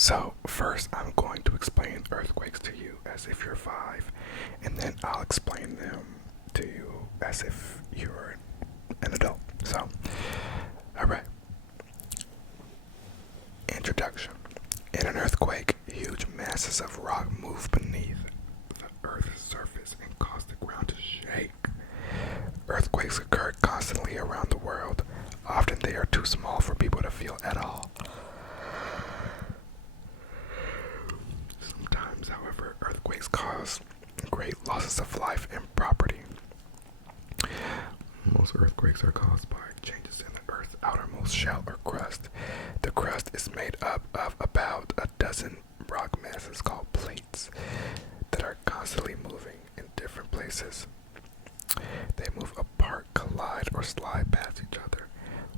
So first I'm going to explain earthquakes to you as if you're 5, and then I'll explain them to you as if you're an adult. So, alright. Introduction. In an earthquake, huge masses of rock move beneath the Earth's surface and cause the ground to shake. Earthquakes occur constantly around the world. Often they are too small for people to feel at all. Sometimes, however, earthquakes cause great losses of life and property. Most earthquakes are caused by changes in the Earth's outermost shell or crust. The crust is made up of about a dozen rock masses called plates that are constantly moving in different places. They move apart, collide, or slide past each other.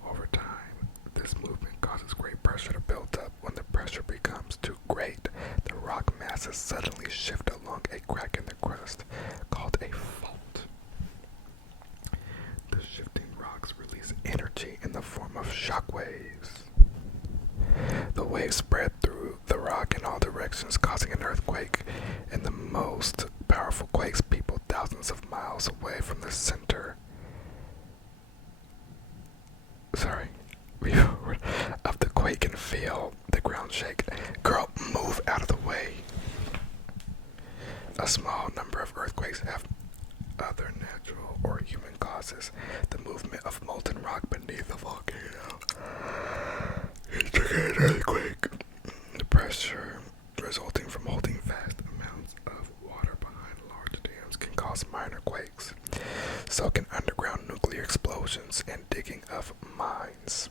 Over time, this movement causes great pressure to build up. When the pressure becomes too great, the rock masses suddenly shift along a crack in the crust called a fault. The shifting rocks release energy in the form of shock waves. The waves spread through the rock in all directions, causing an earthquake. In the most powerful quakes, people thousands of miles away from the center of the quake can feel the ground shake. Girl, move out of the way. A small number of earthquakes have other natural or human causes. The movement of molten rock beneath a volcano is triggering an earthquake. The pressure resulting from holding vast amounts of water behind large dams can cause minor quakes. So can underground nuclear explosions and digging of mines.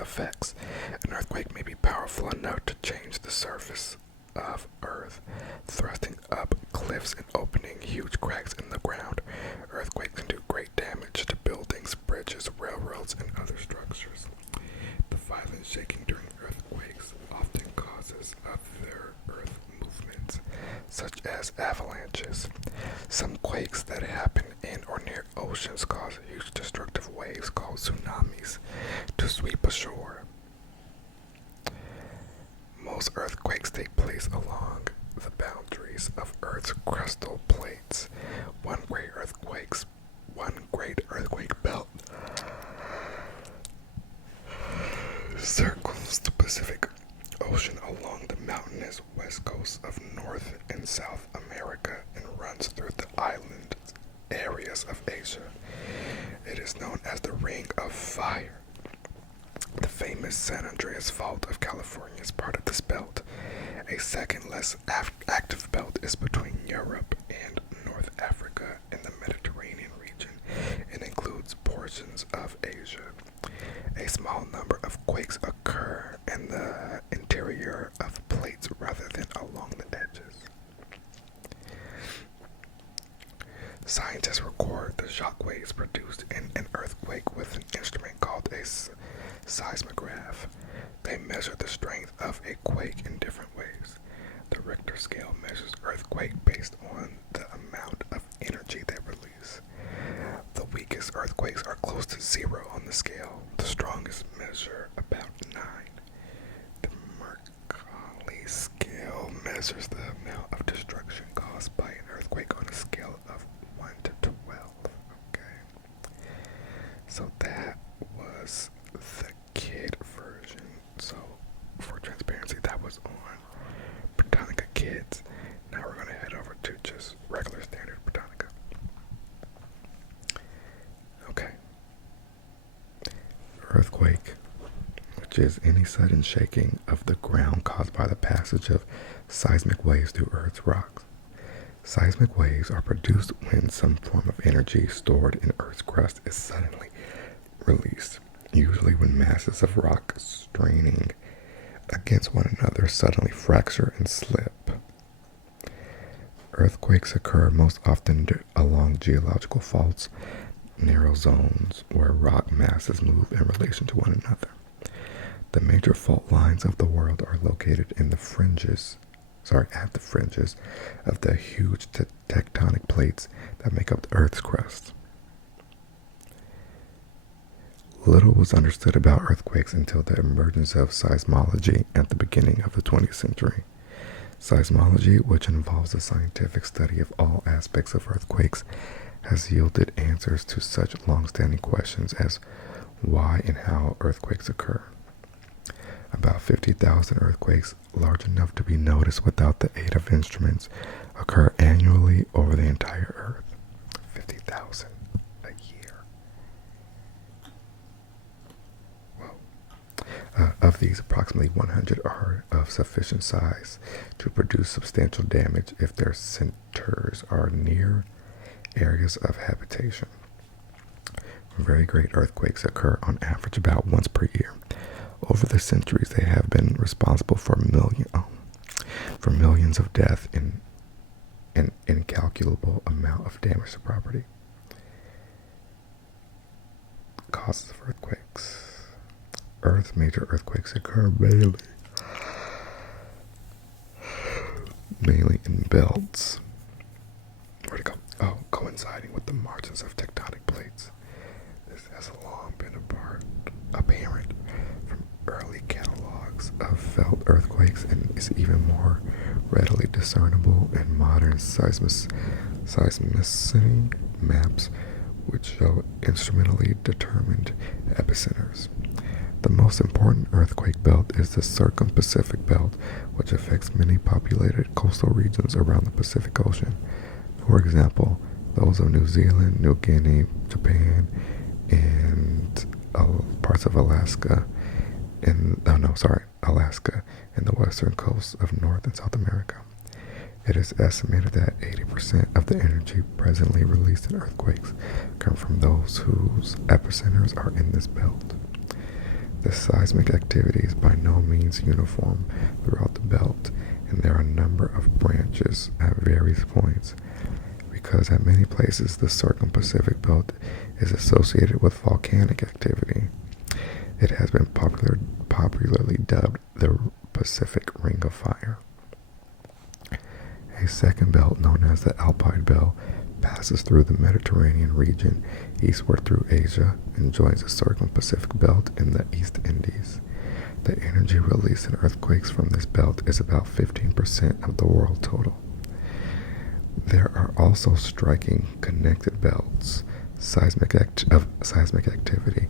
Effects. An earthquake may be powerful enough to change the surface of Earth, thrusting up cliffs and opening huge cracks in the ground. Earthquakes can do great damage to buildings, bridges, railroads, and other structures. The violent shaking during earthquakes often causes other earth movements, such as avalanches. Some quakes that happen in or near oceans cause huge destructive waves called tsunamis to sweep ashore. Most earthquakes take place along the boundaries of Earth's crustal plates. One great earthquake belt circles the Pacific Ocean along the mountainous west coast of North and South America and runs through the island areas of Asia. It is known as the Ring of Fire. The famous San Andreas Fault of California is part of this belt. A second, less active belt is between Europe and North Africa in the Mediterranean region and includes portions of Asia. A small number of quakes occur in the interior of plates rather than along the edges. Scientists record the shock waves produced in an earthquake with an instrument called a seismograph. They measure the strength of a quake in different ways. The Richter scale measures earthquake based on the amount of energy they release. The weakest earthquakes are close to 0 on the scale. The strongest measure about 9. The Mercalli scale measures the amount of destruction caused by an earthquake on a scale of 1 to 12. Okay. So that was the kid version. So for transparency, that was on Britannica Kids. Now we're going to head over to just regular standard Britannica. Okay. Earthquake, which is any sudden shaking of the ground caused by the passage of seismic waves through Earth's rocks. Seismic waves are produced when some form of energy stored in Earth's crust is suddenly released, usually when masses of rock straining against one another suddenly fracture and slip. Earthquakes occur most often along geological faults, narrow zones where rock masses move in relation to one another. The major fault lines of the world are located in at the fringes of the huge tectonic plates that make up the Earth's crust. Little was understood about earthquakes until the emergence of seismology at the beginning of the 20th century. Seismology, which involves the scientific study of all aspects of earthquakes, has yielded answers to such long-standing questions as why and how earthquakes occur. About 50,000 earthquakes, large enough to be noticed without the aid of instruments, occur annually over the entire Earth. 50,000 a year. Whoa. Of these, approximately 100 are of sufficient size to produce substantial damage if their centers are near areas of habitation. Very great earthquakes occur on average about once per year. Over the centuries, they have been responsible for millions of deaths and an incalculable amount of damage to property. Causes of earthquakes. Earth's major earthquakes occur mainly in belts. Where'd it go? Oh, coinciding with the margins of tectonic plates. This has long been apparent from early catalogs of felt earthquakes and is even more readily discernible in modern seismicity maps, which show instrumentally determined epicenters. The most important earthquake belt is the Circum-Pacific Belt, which affects many populated coastal regions around the Pacific Ocean. For example, those of New Zealand, New Guinea, Japan, and parts of Alaska, Alaska and the western coasts of North and South America. It is estimated that 80% of the energy presently released in earthquakes come from those whose epicenters are in this belt. The seismic activity is by no means uniform throughout the belt, and there are a number of branches at various points. Because at many places the Circum-Pacific Belt is associated with volcanic activity, it has been popularly dubbed the Pacific Ring of Fire. A second belt, known as the Alpine Belt, passes through the Mediterranean region eastward through Asia and joins the Circum-Pacific Belt in the East Indies. The energy released in earthquakes from this belt is about 15% of the world total. There are also striking connected belts of seismic activity,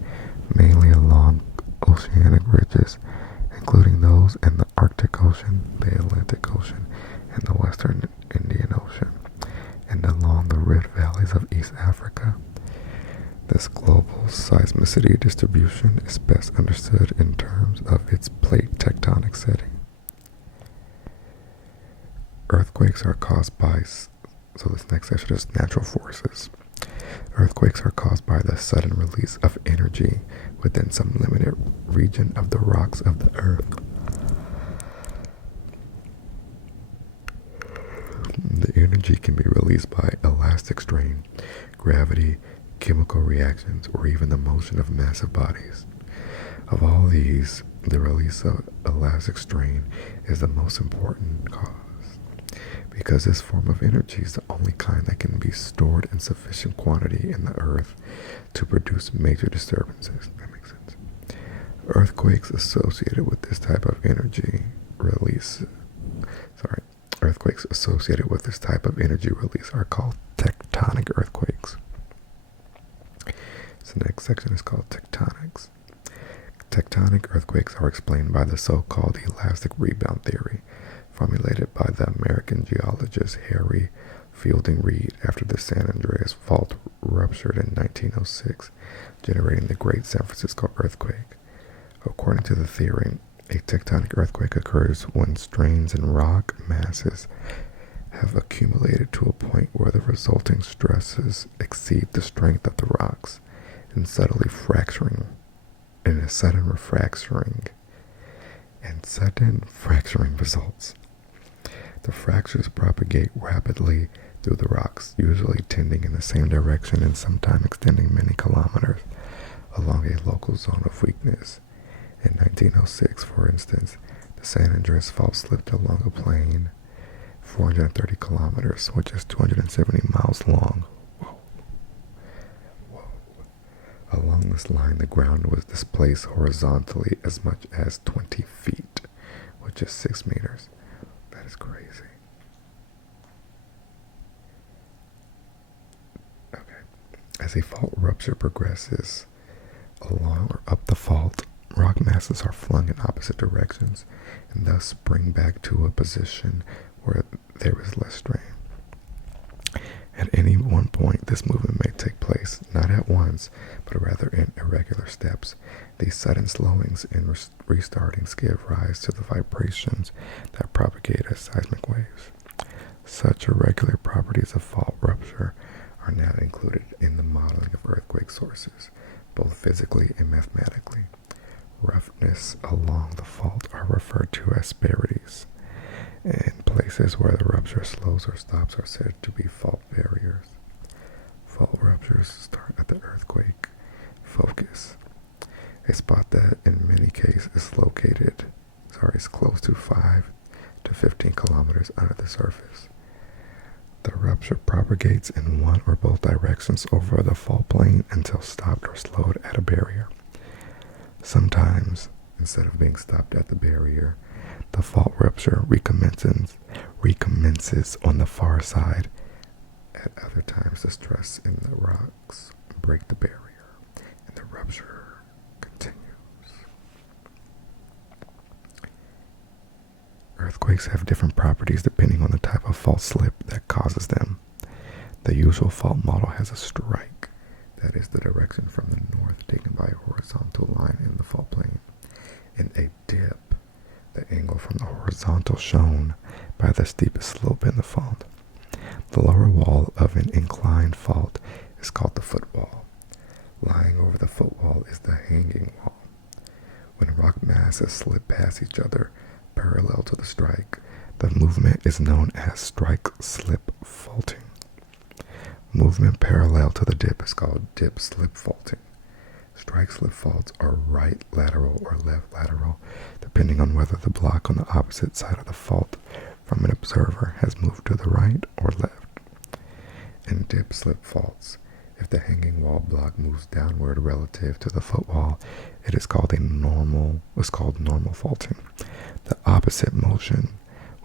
mainly along oceanic ridges, including those in the Arctic Ocean, the Atlantic Ocean, and the Western Indian Ocean, and along the rift valleys of East Africa. This global seismicity distribution is best understood in terms of its plate tectonic setting. Earthquakes are caused by, so this next section is natural forces. Earthquakes are caused by the sudden release of energy within some limited region of the rocks of the earth. The energy can be released by elastic strain, gravity, chemical reactions, or even the motion of massive bodies. Of all these, the release of elastic strain is the most important cause, because this form of energy is the only kind that can be stored in sufficient quantity in the earth to produce major disturbances. That makes sense. Earthquakes associated with this type of energy release are called tectonic earthquakes. So the next section is called tectonics. Tectonic earthquakes are explained by the so-called elastic rebound theory, formulated by the American geologist Harry Fielding Reid after the San Andreas Fault ruptured in 1906, generating the Great San Francisco Earthquake. According to the theory, a tectonic earthquake occurs when strains in rock masses have accumulated to a point where the resulting stresses exceed the strength of the rocks and sudden fracturing results. The fractures propagate rapidly through the rocks, usually tending in the same direction and sometimes extending many kilometers along a local zone of weakness. In 1906, for instance, the San Andreas Fault slipped along a plane 430 kilometers, which is 270 miles long. Whoa. Along this line, the ground was displaced horizontally as much as 20 feet, which is 6 meters. That is crazy. Okay. As a fault rupture progresses along or up the fault, rock masses are flung in opposite directions and thus spring back to a position where there is less strain. At any one point, this movement may take place, not at once, but rather in irregular steps. These sudden slowings and restartings give rise to the vibrations that propagate as seismic waves. Such irregular properties of fault rupture are now included in the modeling of earthquake sources, both physically and mathematically. Roughness along the fault are referred to as sparities, and places where the rupture slows or stops are said to be fault barriers. Fault ruptures start at the earthquake focus, a spot that in many cases is close to 5 to 15 kilometers under the surface. The rupture propagates in one or both directions over the fault plane until stopped or slowed at a barrier. Sometimes, instead of being stopped at the barrier, the fault rupture recommences on the far side. At other times, the stress in the rocks break the barrier, and the rupture continues. Earthquakes have different properties depending on the type of fault slip that causes them. The usual fault model has a strike, that is the direction from the north taken by a horizontal line in the fault plane, and a dip, the angle from the horizontal shown by the steepest slope in the fault. The lower wall of an inclined fault is called the footwall. Lying over the footwall is the hanging wall. When rock masses slip past each other parallel to the strike, the movement is known as strike-slip faulting. Movement parallel to the dip is called dip-slip faulting. Strike-slip faults are right lateral or left lateral, depending on whether the block on the opposite side of the fault from an observer has moved to the right or left. In dip-slip faults, if the hanging wall block moves downward relative to the footwall, it is called normal faulting. The opposite motion,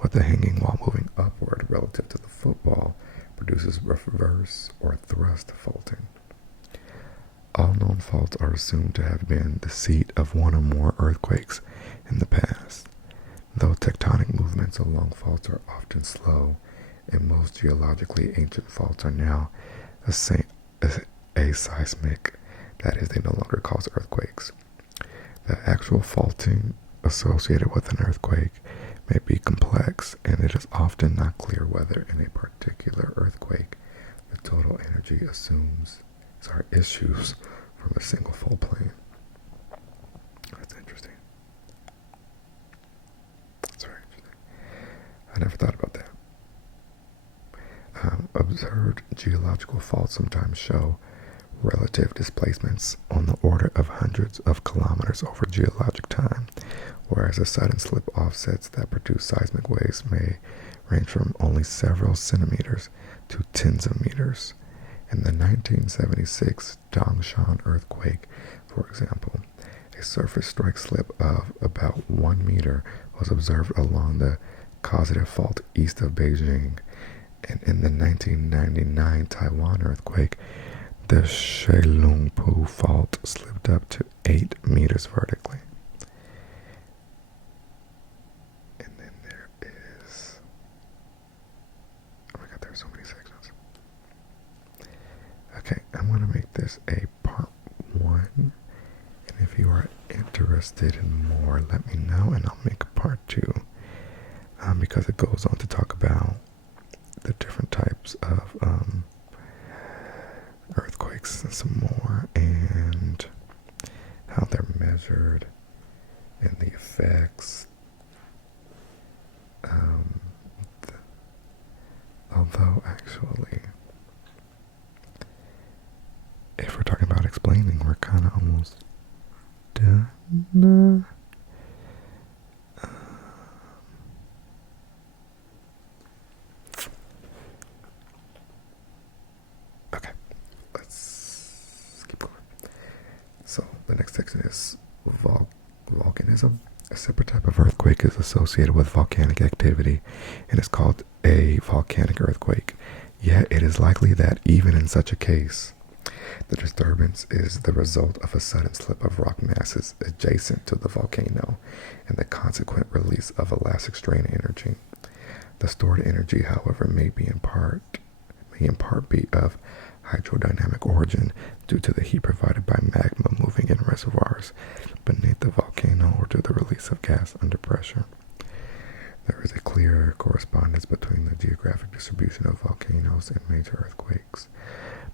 with the hanging wall moving upward relative to the footwall, produces reverse or thrust faulting. All known faults are assumed to have been the seat of one or more earthquakes in the past. Though tectonic movements along faults are often slow, and most geologically ancient faults are now aseismic, that is, they no longer cause earthquakes. The actual faulting associated with an earthquake may be complex, and it is often not clear whether in a particular earthquake the total energy issues from a single fault plane. That's interesting. That's very interesting. I never thought about that. Observed geological faults sometimes show relative displacements on the order of hundreds of kilometers over geologic time, whereas the sudden slip offsets that produce seismic waves may range from only several centimeters to tens of meters. In the 1976 Dongshan earthquake, for example, a surface strike slip of about 1 meter was observed along the causative fault east of Beijing, and in the 1999 Taiwan earthquake, the Shelungpu fault slipped up to 8 meters vertically. And then there is, oh my god, there's so many sections. Okay, I'm going to make this a part 1, and if you are interested in more, let me know, and I'll make a part 2, because it goes on to talk about the different types of earthquakes and some more, and how they're measured, and the effects. Although actually, if we're talking about explaining, we're kind of almost done. Okay, let's keep going. The next section is volcanism. A separate type of earthquake is associated with volcanic activity and is called a volcanic earthquake. Yet it is likely that even in such a case, the disturbance is the result of a sudden slip of rock masses adjacent to the volcano and the consequent release of elastic strain energy. The stored energy, however, may in part be of hydrodynamic origin due to the heat provided by magma moving in reservoirs beneath the volcano or to the release of gas under pressure. There is a clear correspondence between the geographic distribution of volcanoes and major earthquakes,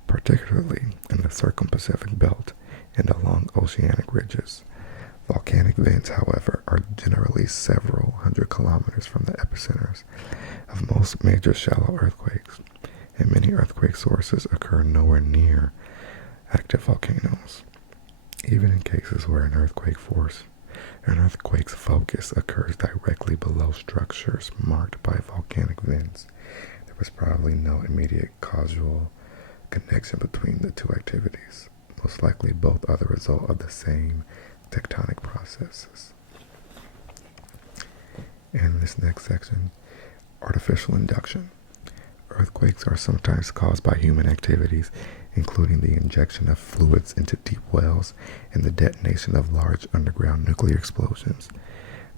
particularly in the circum-Pacific belt and along oceanic ridges. Volcanic vents, however, are generally several hundred kilometers from the epicenters of most major shallow earthquakes, and many earthquake sources occur nowhere near active volcanoes. Even in cases where an earthquake's focus occurs directly below structures marked by volcanic vents, there was probably no immediate causal connection between the two activities. Most likely both are the result of the same tectonic processes. And this next section, artificial induction. Earthquakes are sometimes caused by human activities, including the injection of fluids into deep wells and the detonation of large underground nuclear explosions,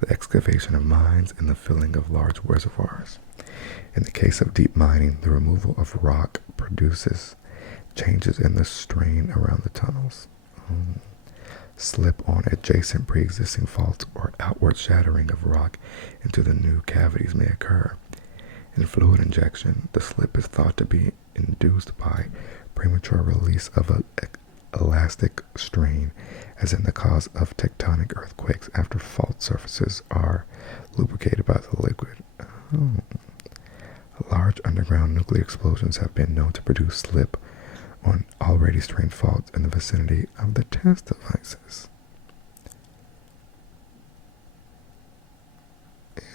the excavation of mines, and the filling of large reservoirs. In the case of deep mining, the removal of rock produces changes in the strain around the tunnels. Slip on adjacent pre-existing faults or outward shattering of rock into the new cavities may occur. In fluid injection, the slip is thought to be induced by premature release of an elastic strain, as in the cause of tectonic earthquakes after fault surfaces are lubricated by the liquid. Large underground nuclear explosions have been known to produce slip on already strained faults in the vicinity of the test devices.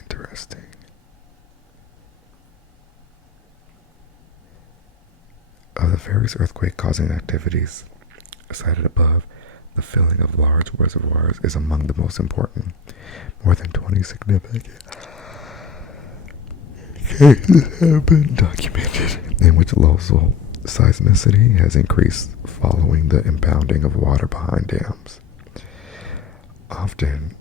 Interesting. Of the various earthquake-causing activities cited above, the filling of large reservoirs is among the most important. More than 20 significant cases have been documented in which local seismicity has increased following the impounding of water behind dams. Often,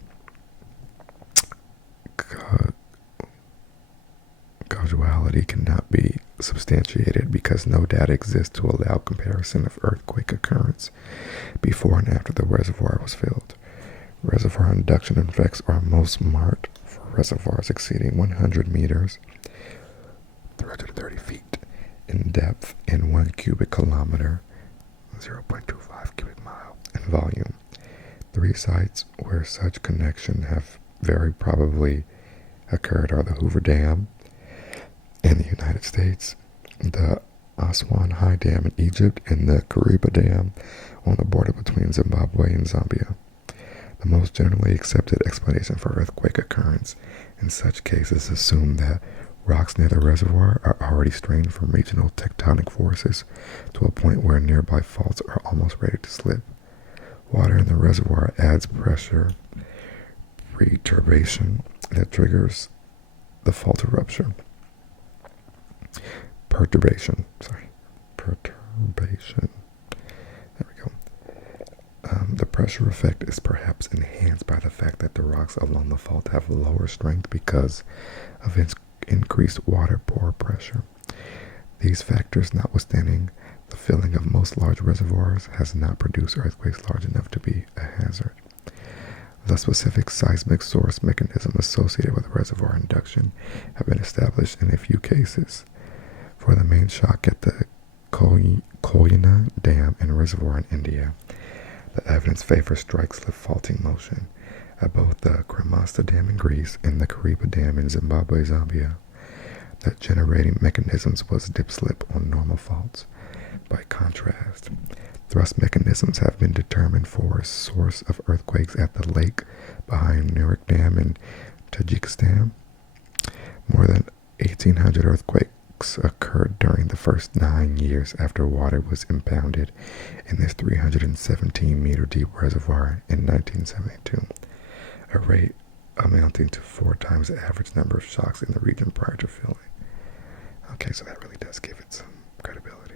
causality cannot be substantiated because no data exists to allow comparison of earthquake occurrence before and after the reservoir was filled. Reservoir induction effects are most marked for reservoirs exceeding 100 meters, 330 feet in depth, and 1 cubic kilometer, 0.25 cubic mile in volume. 3 sites where such connection have very probably occurred are the Hoover Dam in the United States, the Aswan High Dam in Egypt, and the Kariba Dam on the border between Zimbabwe and Zambia. The most generally accepted explanation for earthquake occurrence in such cases assume that rocks near the reservoir are already strained from regional tectonic forces to a point where nearby faults are almost ready to slip. Water in the reservoir adds pressure perturbation that triggers the fault to rupture. Perturbation. There we go. The pressure effect is perhaps enhanced by the fact that the rocks along the fault have lower strength because of increased water pore pressure. These factors notwithstanding, the filling of most large reservoirs has not produced earthquakes large enough to be a hazard. The specific seismic source mechanism associated with reservoir induction have been established in a few cases. For the main shock at the Koyana Dam and Reservoir in India, the evidence favors strike-slip faulting motion. At both the Kremasta Dam in Greece and the Kariba Dam in Zimbabwe, Zambia, the generating mechanisms was dip-slip on normal faults. By contrast, thrust mechanisms have been determined for a source of earthquakes at the lake behind Nurik Dam in Tajikistan. More than 1,800 earthquake earthquakes occurred during the first 9 years after water was impounded in this 317-meter deep reservoir in 1972, a rate amounting to 4 times the average number of shocks in the region prior to filling. Okay, so that really does give it some credibility.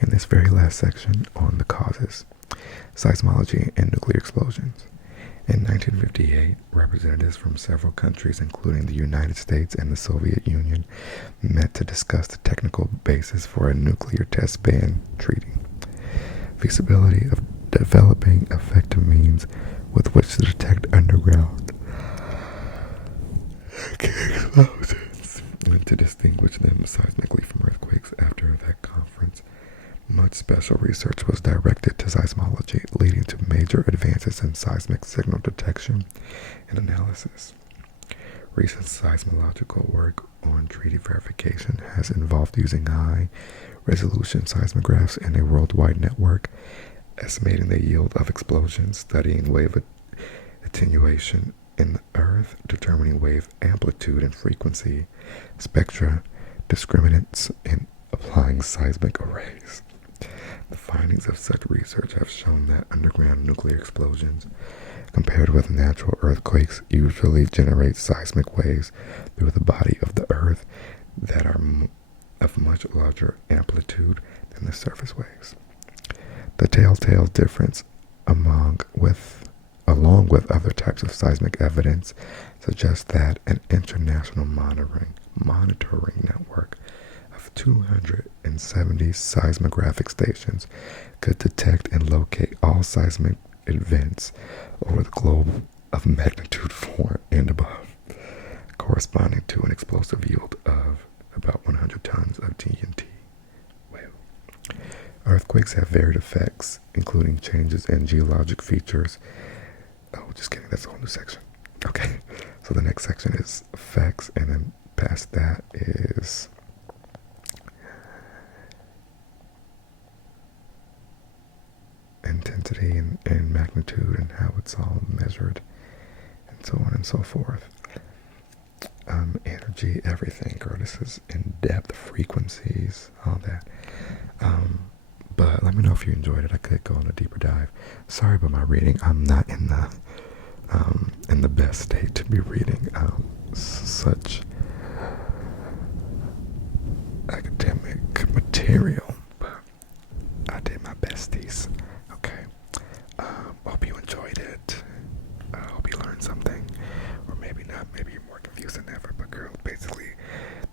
In this very last section on the causes, seismology and nuclear explosions. In 1958, representatives from several countries, including the United States and the Soviet Union, met to discuss the technical basis for a nuclear test ban treaty. Feasibility of developing effective means with which to detect underground explosions and to distinguish them seismically from earthquakes. After that conference, much special research was directed to seismology, leading to major advances in seismic signal detection and analysis. Recent seismological work on treaty verification has involved using high-resolution seismographs in a worldwide network, estimating the yield of explosions, studying wave attenuation in the Earth, determining wave amplitude and frequency, spectra, discriminants, and applying seismic arrays. The findings of such research have shown that underground nuclear explosions, compared with natural earthquakes, usually generate seismic waves through the body of the Earth that are of much larger amplitude than the surface waves. The telltale difference along with other types of seismic evidence suggests that an international monitoring network of 270 seismographic stations could detect and locate all seismic events over the globe of magnitude 4 and above, corresponding to an explosive yield of about 100 tons of TNT. Well, earthquakes have varied effects, including changes in geologic features. Oh, just kidding, that's a whole new section. Okay, so the next section is effects, and then past that is intensity and magnitude and how it's all measured and so on and so forth. Energy, everything, girl. This is in-depth, frequencies, all that. But let me know if you enjoyed it. I could go on a deeper dive. Sorry about my reading. I'm not in the best state to be reading such academic material, but I did my besties. Okay. Hope you enjoyed it. I hope you learned something, or maybe not. Maybe you're more confused than ever. But girl, basically,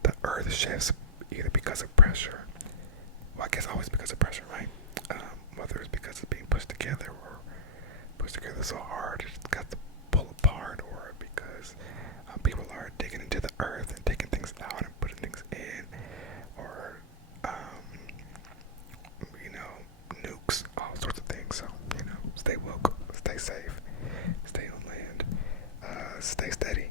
the Earth shifts either because of pressure. Well, I guess always because of pressure, right? Whether it's because it's being pushed together or pushed together so hard it's got to pull apart, or because people are digging into the Earth and taking things out and putting things in, or nukes, all sorts of things. So stay woke, stay safe, stay on land, stay steady.